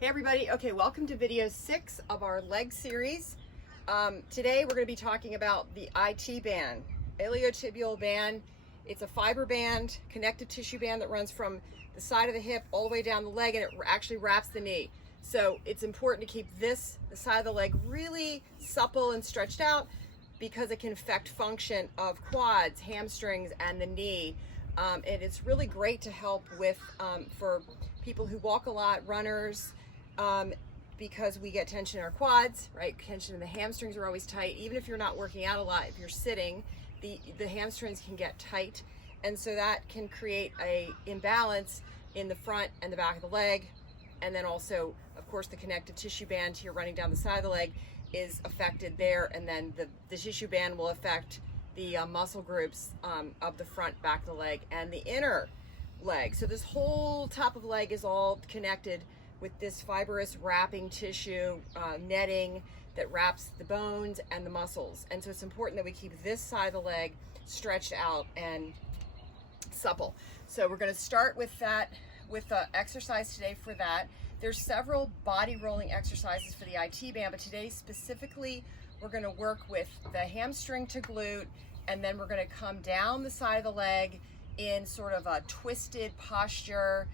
Hey everybody, okay, welcome to video 6 of our leg series. Today we're going to be talking about the IT band, iliotibial band. It's a fiber band, connective tissue band that runs from the side of the hip all the way down the leg, and it actually wraps the knee. So it's important to keep the side of the leg really supple and stretched out because it can affect function of quads, hamstrings, and the knee. And it's really great to help with for people who walk a lot, runners, because we get tension in our quads, right? Tension in the hamstrings are always tight. Even if you're not working out a lot, if you're sitting, the hamstrings can get tight. And so that can create a imbalance in the front and the back of the leg. And then also, of course, the connective tissue band here running down the side of the leg is affected there. And then the tissue band will affect the muscle groups of the front, back of the leg, and the inner leg. So this whole top of the leg is all connected with this fibrous wrapping tissue, netting that wraps the bones and the muscles. And so it's important that we keep this side of the leg stretched out and supple. So we're going to start with that, with the exercise today for that. There's several body rolling exercises for the IT band, but today specifically we're going to work with the hamstring to glute, and then we're going to come down the side of the leg in sort of a twisted posture.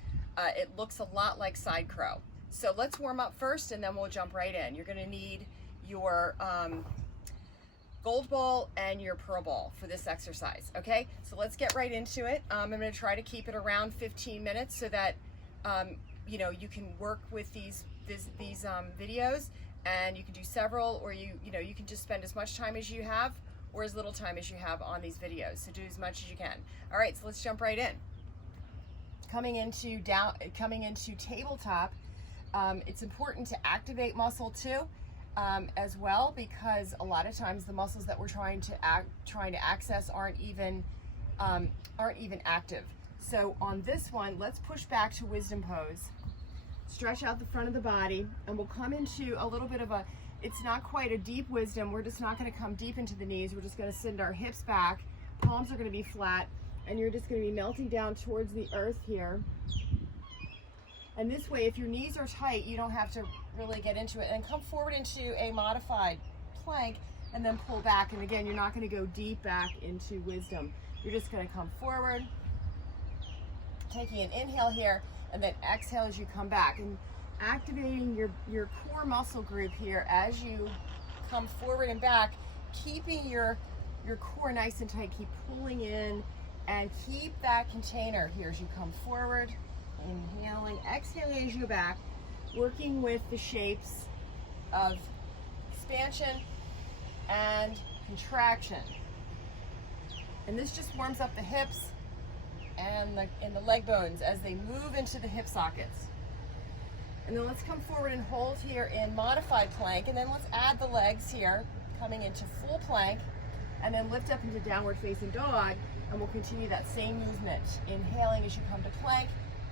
It looks a lot like side crow. So let's warm up first and then we'll jump right in. You're going to need your gold ball and your pearl ball for this exercise, okay? So let's get right into it. I'm going to try to keep it around 15 minutes so that you know, you can work with these videos, and you can do several, or you can just spend as much time as you have or as little time as you have on these videos. So do as much as you can. All right, so let's jump right in. Coming into tabletop, it's important to activate muscle too, as well, because a lot of times the muscles that we're trying to access aren't even active. So on this one, let's push back to wisdom pose. Stretch out the front of the body, and we'll come into a little bit of a, it's not quite a deep wisdom. We're just not going to come deep into the knees. We're just going to send our hips back. Palms are going to be flat, and you're just going to be melting down towards the earth here. And this way, if your knees are tight, you don't have to really get into it. And come forward into a modified plank, and then pull back. And again, you're not going to go deep back into wisdom. You're just going to come forward, taking an inhale here, and then exhale as you come back, and activating your core muscle group here as you come forward and back, keeping your core nice and tight. Keep pulling in and keep that container here as you come forward, inhaling, exhaling as you go back, working with the shapes of expansion and contraction. And this just warms up the hips and the leg bones as they move into the hip sockets. And then let's come forward and hold here in modified plank, and then let's add the legs here, coming into full plank, and then lift up into downward facing dog, and we'll continue that same movement, inhaling as you come to plank,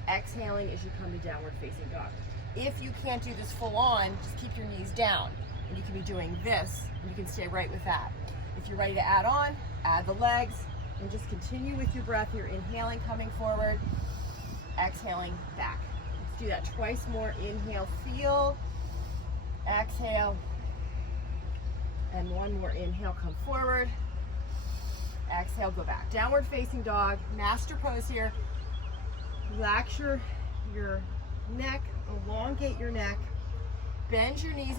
exhaling as you come to downward facing dog. If you can't do this full on, just keep your knees down, and you can be doing this, and you can stay right with that. If you're ready to add on, add the legs, and just continue with your breath. You're inhaling, coming forward, exhaling back. Let's do that twice more. Inhale, feel, exhale, and one more inhale, come forward, exhale, go back. Downward facing dog, master pose here. Relax your neck, elongate your neck, bend your knees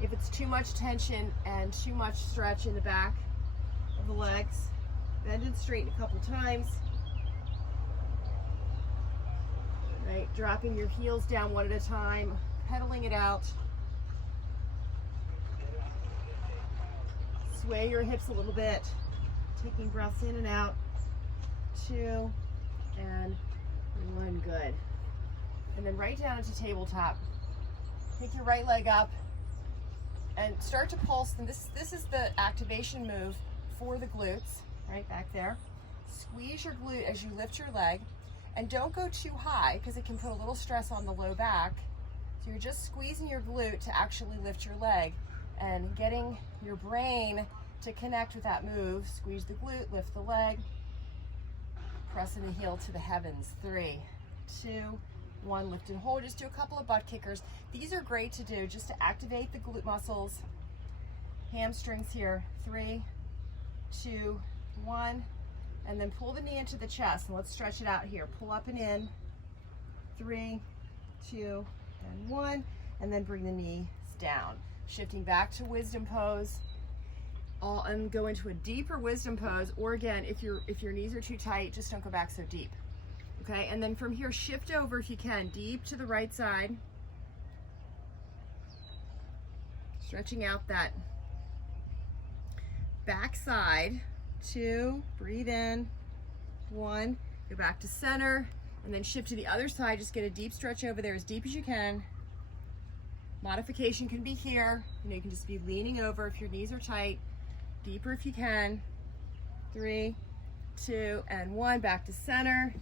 if it's too much tension and too much stretch in the back of the legs. Bend and straighten a couple times. Right, dropping your heels down one at a time, pedaling it out. Sway your hips a little bit, taking breaths in and out. 2 and 1, good. And then right down into tabletop. Pick your right leg up and start to pulse. And this is the activation move for the glutes, right back there. Squeeze your glute as you lift your leg, and don't go too high because it can put a little stress on the low back. So you're just squeezing your glute to actually lift your leg and getting your brain to connect with that move. Squeeze the glute, lift the leg, pressing the heel to the heavens. 3, 2, 1, lift and hold. Just do a couple of butt kickers. These are great to do just to activate the glute muscles, hamstrings here. 3, 2, 1, and then pull the knee into the chest, and let's stretch it out here. Pull up and in. 3, 2, and 1, and then bring the knees down. Shifting back to wisdom pose. And go into a deeper wisdom pose, or again, if your knees are too tight, just don't go back so deep. Okay, and then from here, shift over if you can, deep to the right side. Stretching out that back side. 2, breathe in. 1, go back to center, and then shift to the other side. Just get a deep stretch over there, as deep as you can. Modification can be here. You can just be leaning over if your knees are tight. Deeper if you can. 3, 2, and 1, back to center.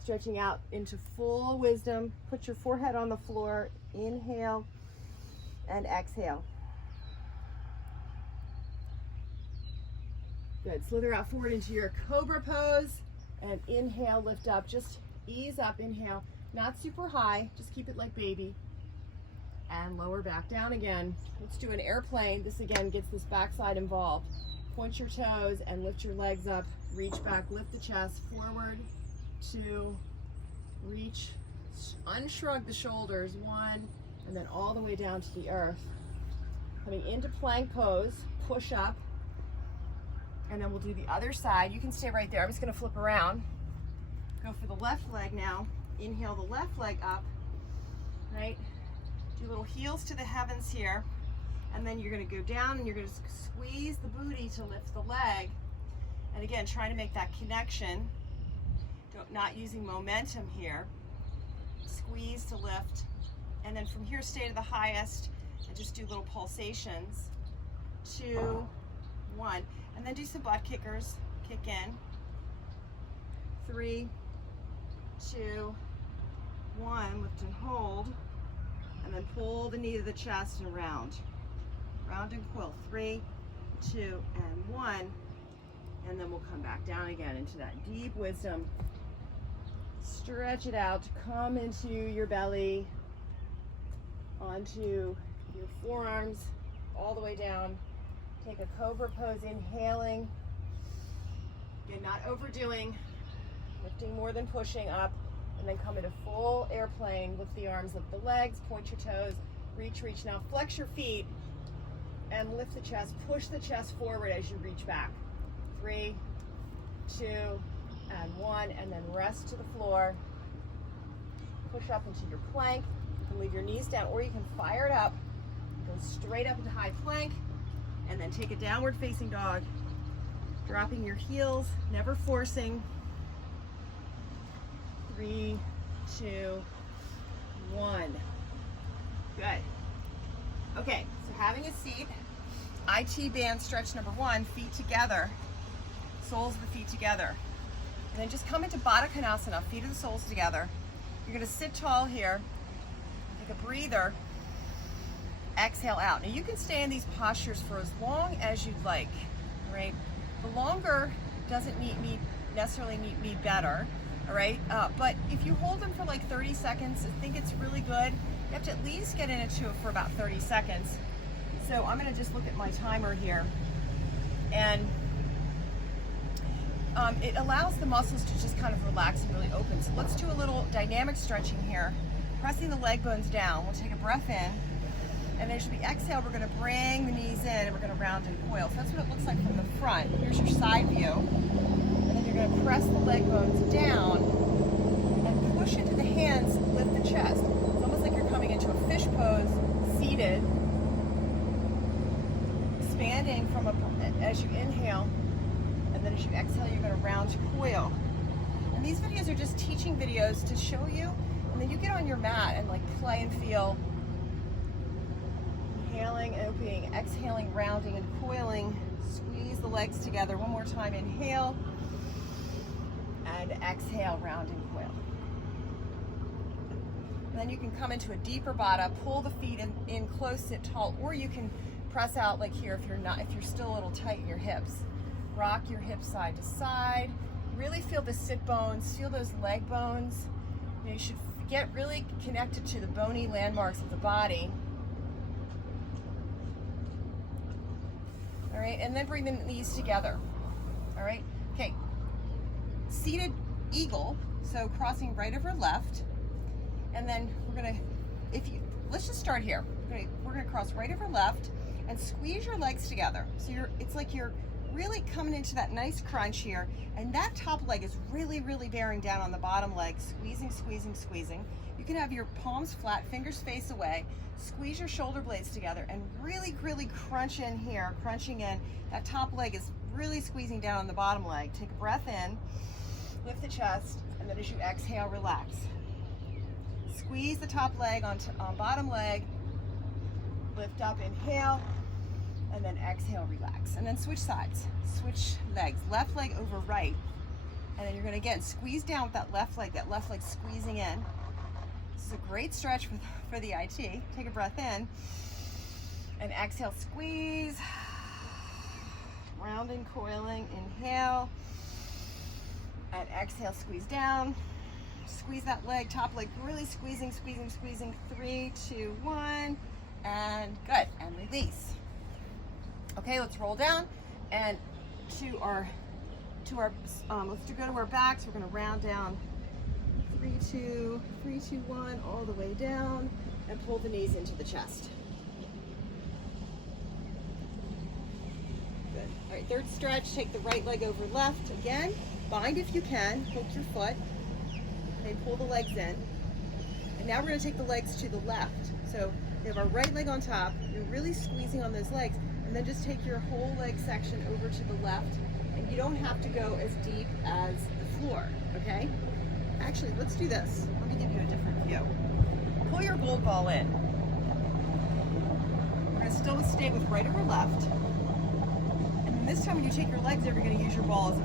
Stretching out into full wisdom. Put your forehead on the floor. Inhale and exhale. Good. Slither out forward into your cobra pose, and inhale, lift up. Just ease up, inhale. Not super high, just keep it like baby. And lower back down again. Let's do an airplane. This again gets this backside involved. Point your toes and lift your legs up. Reach back, lift the chest forward. 2, reach, unshrug the shoulders. 1, and then all the way down to the earth. Coming into plank pose, push up, and then we'll do the other side. You can stay right there. I'm just going to flip around. Go for the left leg now. Inhale the left leg up, right? Do little heels to the heavens here, and then you're going to go down and you're going to squeeze the booty to lift the leg. And again, trying to make that connection. Not using momentum here. Squeeze to lift, and then from here stay to the highest and just do little pulsations. 2, 1, and then do some butt kickers. Kick in. 3, 2, 1, lift and hold, and then pull the knee to the chest and round and quill. 3, 2, and 1, and then we'll come back down again into that deep wisdom. Stretch it out to come into your belly, onto your forearms, all the way down. Take a cobra pose, inhaling. Again, not overdoing, lifting more than pushing up, and then come into full airplane. Lift the arms, lift the legs, point your toes, reach, reach. Now flex your feet and lift the chest, push the chest forward as you reach back. 3, 2, and 1, and then rest to the floor. Push up into your plank. You can leave your knees down, or you can fire it up. Go straight up into high plank, and then take a downward facing dog. Dropping your heels, never forcing. 3, 2, 1. Good. Okay, so having a seat, IT band stretch number 1, feet together, soles of the feet together. And then just come into Baddha Konasana, feet of the soles together. You're gonna sit tall here, take a breather, exhale out. Now you can stay in these postures for as long as you'd like, right? The longer doesn't necessarily mean better, all right? But if you hold them for like 30 seconds, I think it's really good. You have to at least get into it for about 30 seconds. So I'm gonna just look at my timer here, and it allows the muscles to just kind of relax and really open. So let's do a little dynamic stretching here. Pressing the leg bones down. We'll take a breath in, and as we exhale, we're gonna bring the knees in, and we're gonna round and coil. So that's what it looks like from the front. Here's your side view. And then you're gonna press the leg bones down and push into the hands, lift the chest. It's almost like you're coming into a fish pose, seated, expanding from as you inhale. And then as you exhale, you're going to round to coil. And these videos are just teaching videos to show you, and then you get on your mat and like play and feel. Inhaling, opening, exhaling, rounding and coiling. Squeeze the legs together. One more time, inhale, and exhale, round and coil. And then you can come into a deeper Baddha, pull the feet in close, sit tall, or you can press out like here if you're still a little tight in your hips. Rock your hips side to side. Really feel the sit bones, feel those leg bones. You should get really connected to the bony landmarks of the body. All right, and then bring the knees together. All right, okay. Seated eagle, so crossing right over left, and then we're gonna, let's just start here. We're gonna cross right over left and squeeze your legs together. So it's like you're really coming into that nice crunch here, and that top leg is really, really bearing down on the bottom leg, squeezing, squeezing, squeezing. You can have your palms flat, fingers face away, squeeze your shoulder blades together, and really, really crunch in here, crunching in. That top leg is really squeezing down on the bottom leg. Take a breath in, lift the chest, and then as you exhale, relax. Squeeze the top leg on bottom leg, lift up, inhale, and then exhale, relax. And then switch sides, switch legs, left leg over right. And then you're gonna again squeeze down with that left leg squeezing in. This is a great stretch for the IT. Take a breath in, and exhale, squeeze. Rounding, coiling, inhale, and exhale, squeeze down. Squeeze that leg, top leg, really squeezing, squeezing, squeezing. 3, 2, 1, and good, and release. Okay, let's roll down and let's go to our backs. We're gonna round down. 3, 2, 1, all the way down, and pull the knees into the chest. Good. All right, third stretch, take the right leg over left. Again, bind if you can, hook your foot. Okay, pull the legs in. And now we're gonna take the legs to the left. So we have our right leg on top, you're really squeezing on those legs, and then just take your whole leg section over to the left, and you don't have to go as deep as the floor, okay? Actually, let's do this. Let me give you a different view. Pull your gold ball in. We're gonna still stay with right over left. And then this time when you take your legs over, you're gonna use your ball as a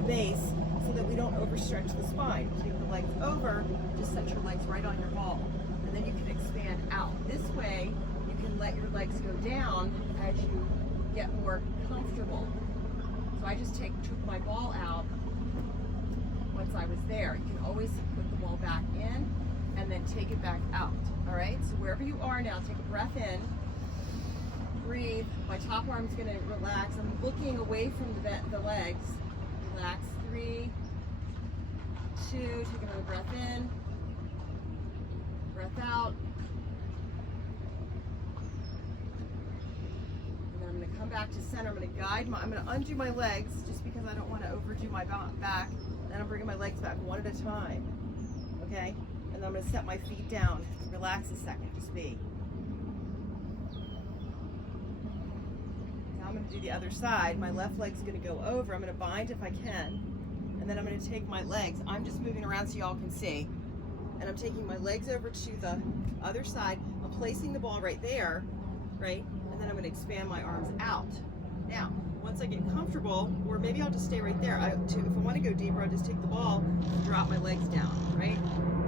base so that we don't overstretch the spine. Take the legs over, just set your legs right on your ball. And then you can expand out. This way, you can let your legs go down as you get more comfortable. So I just took my ball out once I was there. You can always put the ball back in and then take it back out. All right, so wherever you are now, take a breath in, breathe. My top arm's gonna relax. I'm looking away from the legs. Relax. 3, 2, take another breath in, breath out. And then I'm gonna come back to center. I'm gonna undo my legs just because I don't want to overdo my back. Then I'm bringing my legs back one at a time, okay? And then I'm gonna set my feet down. Relax a second, just be. Now I'm gonna do the other side. My left leg's gonna go over. I'm gonna bind if I can. And then I'm gonna take my legs. I'm just moving around so y'all can see. And I'm taking my legs over to the other side. I'm placing the ball right there, right? And then I'm gonna expand my arms out. Now, once I get comfortable, or maybe I'll just stay right there. If I want to go deeper, I'll just take the ball and drop my legs down, right?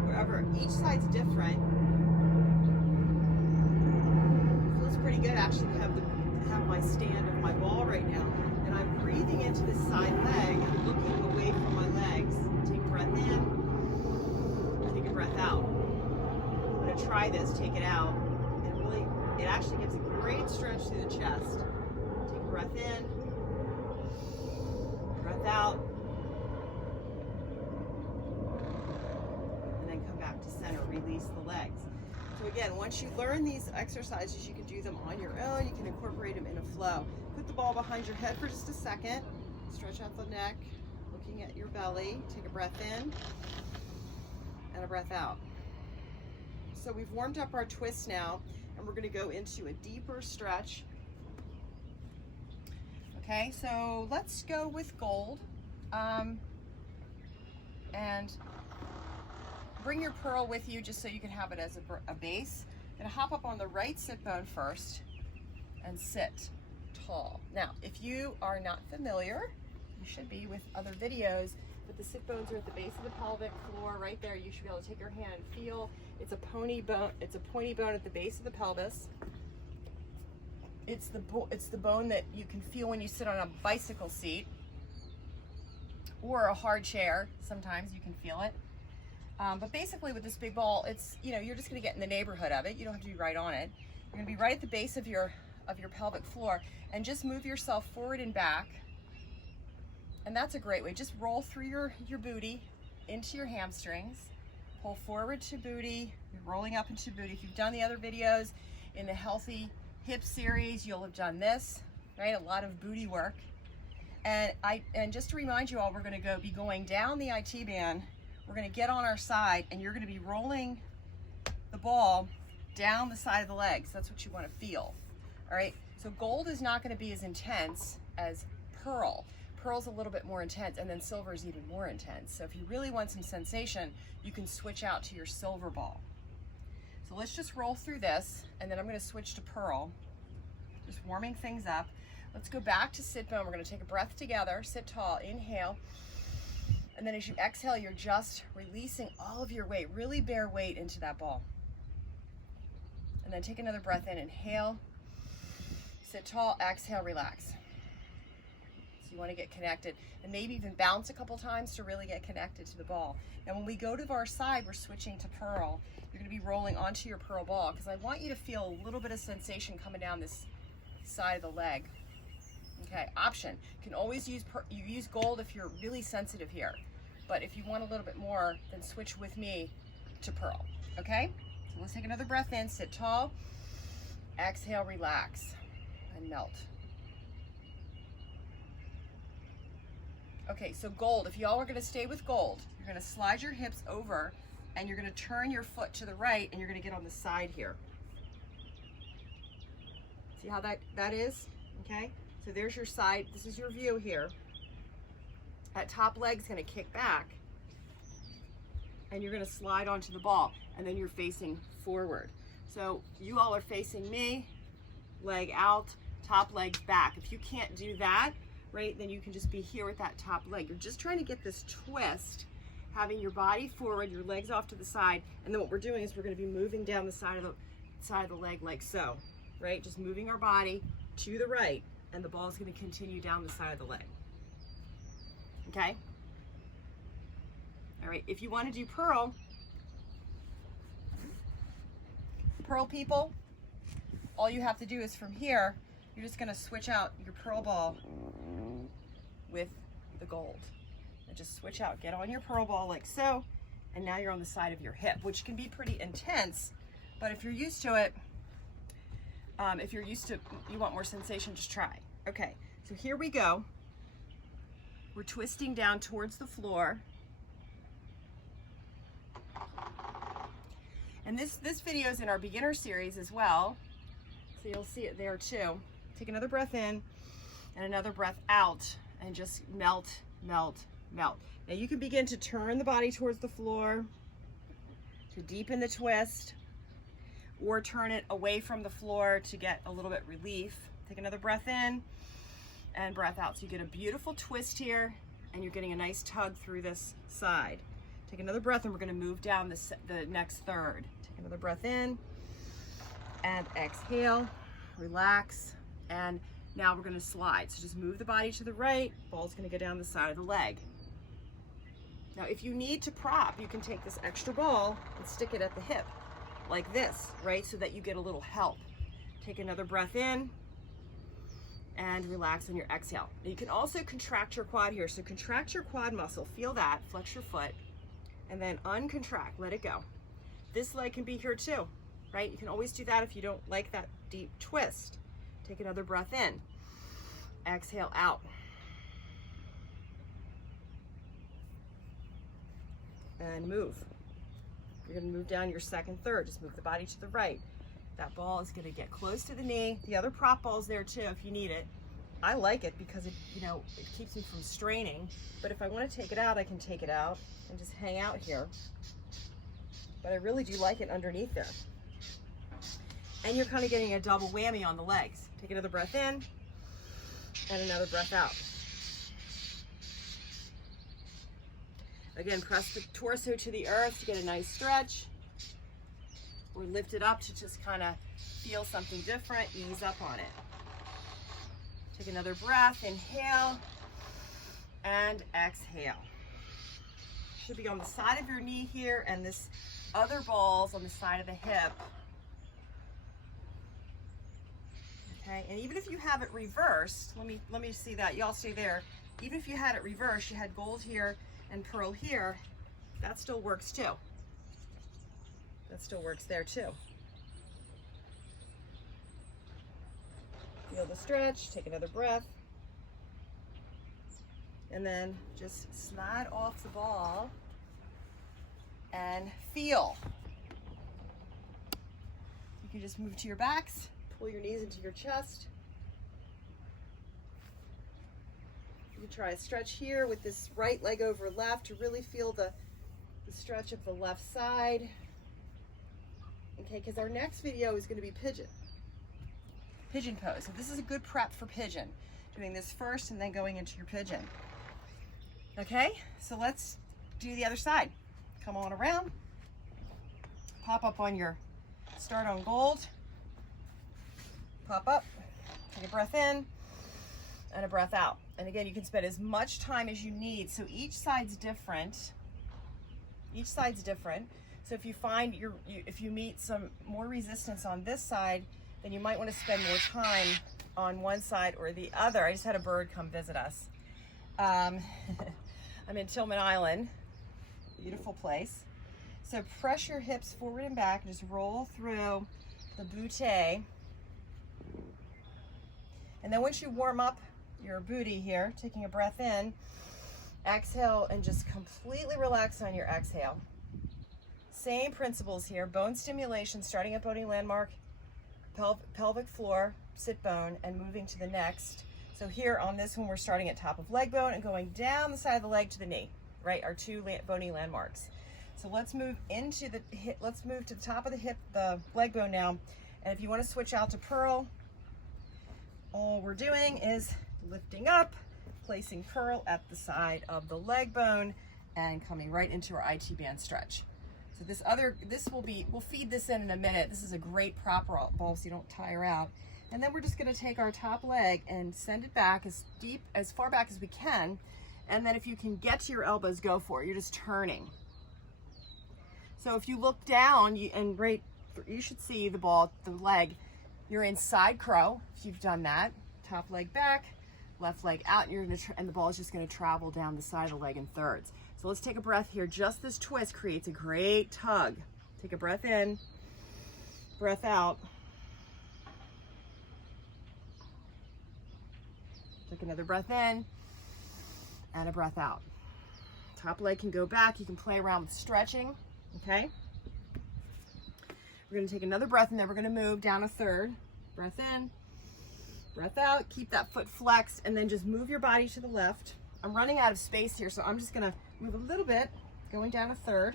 Wherever. Each side's different. It feels pretty good actually to have my stand of my ball right now. And I'm breathing into this side leg and looking away from my legs. Take a breath in, take a breath out. I'm going to try this, take it out. It actually gives a great stretch through the chest. Take a breath in. Breath out, and then come back to center, release the legs. So again, once you learn these exercises, you can do them on your own, you can incorporate them in a flow. Put the ball behind your head for just a second, stretch out the neck, looking at your belly, take a breath in, and a breath out. So we've warmed up our twist now, and we're gonna go into a deeper stretch. Okay, so let's go with gold, and bring your pearl with you just so you can have it as a base. Gonna hop up on the right sit bone first and sit tall. Now, if you are not familiar, you should be with other videos, but the sit bones are at the base of the pelvic floor right there. You should be able to take your hand and feel. It's a pointy bone at the base of the pelvis. It's the bone that you can feel when you sit on a bicycle seat or a hard chair. Sometimes you can feel it. But basically with this big ball, it's, you're just gonna get in the neighborhood of it. You don't have to be right on it. You're gonna be right at the base of your pelvic floor, and just move yourself forward and back. And that's a great way. Just roll through your booty into your hamstrings. Pull forward to booty. You're rolling up into booty. If you've done the other videos in the Healthy Hip series, you'll have done this, right? A lot of booty work. And just to remind you all, we're going to be going down the IT band. We're going to get on our side, and you're going to be rolling the ball down the side of the legs. That's what you want to feel. All right. So gold is not going to be as intense as pearl. Pearl's a little bit more intense, and then silver is even more intense. So if you really want some sensation, you can switch out to your silver ball. So let's just roll through this, and then I'm going to switch to pearl. Just warming things up. Let's go back to sit bone. We're going to take a breath together. Sit tall. Inhale. And then as you exhale, you're just releasing all of your weight. Really bear weight into that ball. And then take another breath in. Inhale. Sit tall. Exhale. Relax. You want to get connected, and maybe even bounce a couple times to really get connected to the ball. Now when we go to our side, we're switching to pearl. You're going to be rolling onto your pearl ball, because I want you to feel a little bit of sensation coming down this side of the leg. Okay, option. You can always use gold if you're really sensitive here, but if you want a little bit more, then switch with me to pearl. Okay, so let's take another breath in. Sit tall. Exhale. Relax and melt. Okay, so gold, if y'all are going to stay with gold, you're going to slide your hips over, and you're going to turn your foot to the right, and you're going to get on the side here. See how that is? Okay, so there's your side. This is your view here. That top leg's going to kick back, and you're going to slide onto the ball, and then you're facing forward. So you all are facing me, leg out, top leg back. If you can't do that, right, then you can just be here with that top leg. You're just trying to get this twist, having your body forward, your legs off to the side, and then what we're doing is we're going to be moving down the side of the leg like so, right? Just moving our body to the right, and the ball is going to continue down the side of the leg. Okay? All right, if you want to do pearl people, all you have to do is from here, you're just going to switch out your pearl ball with the gold. And just switch out. Get on your pearl ball like so, and now you're on the side of your hip, which can be pretty intense, but if you're used to it, you want more sensation, just try. Okay, so here we go. We're twisting down towards the floor. And this video is in our beginner series as well, so you'll see it there too. Take another breath in and another breath out, and just melt, melt, melt. Now you can begin to turn the body towards the floor to deepen the twist, or turn it away from the floor to get a little bit relief. Take another breath in and breath out. So you get a beautiful twist here, and you're getting a nice tug through this side. Take another breath, and we're going to move down the next third. Take another breath in and exhale, relax, and now we're going to slide. So just move the body to the right. Ball's going to go down the side of the leg. Now if you need to prop, you can take this extra ball and stick it at the hip like this, right? So that you get a little help. Take another breath in and relax on your exhale. Now you can also contract your quad here. So contract your quad muscle, feel that, flex your foot, and then uncontract, let it go. This leg can be here too, right? You can always do that if you don't like that deep twist. Take another breath in, exhale out. And move. You're going to move down your second third. Just move the body to the right. That ball is going to get close to the knee. The other prop ball's there too if you need it. I like it because it keeps me from straining. But if I want to take it out, I can take it out and just hang out here. But I really do like it underneath there. And you're kind of getting a double whammy on the legs. Take another breath in and another breath out. Again, press the torso to the earth to get a nice stretch, or lift it up to just kind of feel something different, ease up on it. Take another breath, inhale and exhale. should be on the side of your knee here, and this other ball's on the side of the hip. Okay, and even if you have it reversed, let me see that. Y'all stay there. Even if you had it reversed, you had gold here and pearl here, that still works too. That still works there too. Feel the stretch, take another breath. And then just slide off the ball and feel. You can just move to your backs, pull your knees into your chest. You can try a stretch here with this right leg over left to really feel the stretch of the left side. Okay, because our next video is going to be pigeon pose. So this is a good prep for pigeon. Doing this first and then going into your pigeon. Okay, so let's do the other side. Come on around. Pop up on your start on gold. Pop up. Take a breath in and a breath out. And again, you can spend as much time as you need. So each side's different. Each side's different. So if you find if you meet some more resistance on this side, then you might want to spend more time on one side or the other. I just had a bird come visit us. I'm in Tillman Island, beautiful place. So press your hips forward and back, just roll through the butte. And then once you warm up your booty here, taking a breath in, exhale and just completely relax on your exhale. Same principles here, bone stimulation, starting at bony landmark, pelvic floor, sit bone, and moving to the next. So here on this one, we're starting at top of leg bone and going down the side of the leg to the knee, right? Our two bony landmarks. So let's move into the hip, let's move to the top of the hip, the leg bone now. And if you want to switch out to pearl, all we're doing is lifting up, placing pearl at the side of the leg bone, and coming right into our IT band stretch. So we'll feed this in a minute. This is a great prop ball so you don't tire out. And then we're just gonna take our top leg and send it back as far back as we can. And then if you can get to your elbows, go for it. You're just turning. So if you look down, you should see the ball, the leg. You're in side crow, if you've done that. Top leg back, left leg out, and the ball is just gonna travel down the side of the leg in thirds. So let's take a breath here. Just this twist creates a great tug. Take a breath in, breath out. Take another breath in and a breath out. Top leg can go back. You can play around with stretching, okay? We're gonna take another breath and then we're gonna move down a third. Breath in, breath out. Keep that foot flexed and then just move your body to the left. I'm running out of space here, so I'm just gonna move a little bit, going down a third.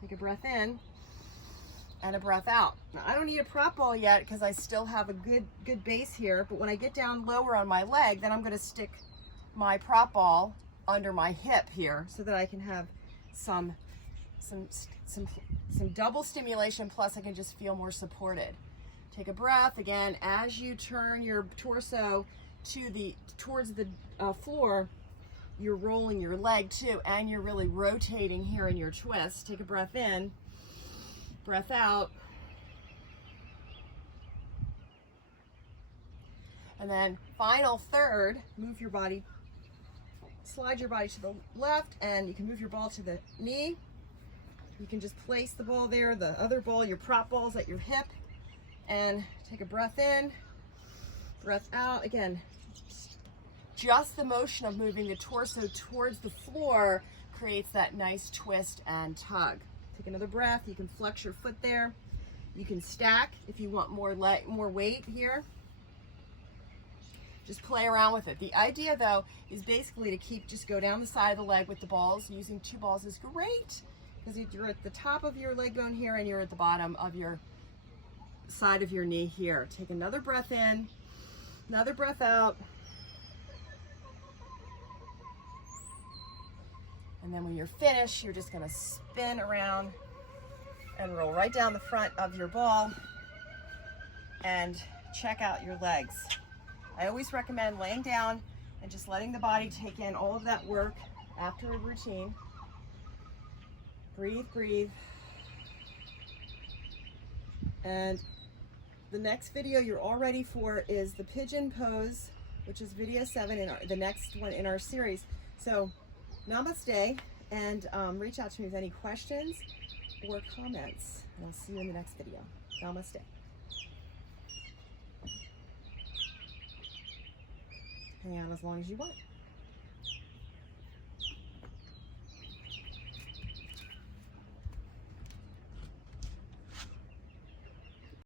Take a breath in and a breath out. Now, I don't need a prop ball yet because I still have a good base here, but when I get down lower on my leg, then I'm gonna stick my prop ball under my hip here so that I can have some double stimulation, plus I can just feel more supported. Take a breath again as you turn your torso towards the floor. You're rolling your leg too, and you're really rotating here in your twist. Take a breath in, breath out, and then final third. Move your body, slide your body to the left, and you can move your ball to the knee. You can just place the ball there, the other ball, your prop ball's at your hip, and take a breath in, breath out. Again, just the motion of moving the torso towards the floor creates that nice twist and tug. Take another breath. You can flex your foot there. You can stack if you want more weight here. Just play around with it. The idea though is basically to just go down the side of the leg with the balls. Using two balls is great because you're at the top of your leg bone here and you're at the bottom of your side of your knee here. Take another breath in, another breath out. And then when you're finished, you're just gonna spin around and roll right down the front of your ball and check out your legs. I always recommend laying down and just letting the body take in all of that work after a routine. Breathe, breathe. And the next video you're all ready for is the pigeon pose, which is video 7 in the next one in our series. So namaste, and reach out to me with any questions or comments. And I'll see you in the next video. Namaste. Hang on as long as you want.